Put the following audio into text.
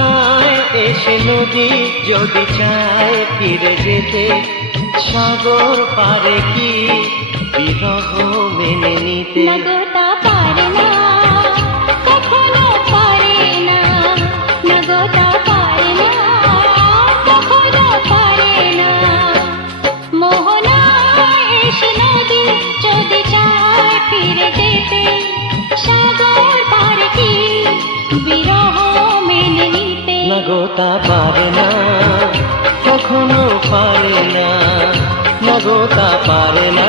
মোহনায় এসে নদী যদি চায় ফিরে যেতে, সাগর পারে কি বিরহ মেনে নিতে? নগতা পারে না, কখনো পারে না, নগতা পারে না, কখনো পারে না। মোহনায় এসে নদী যদি চায় ফিরে যেতে, সাগর পারে কি বিরহ মেনে নিতে? নগতা পারে না, কখনো পারে না, নগতা পারে না।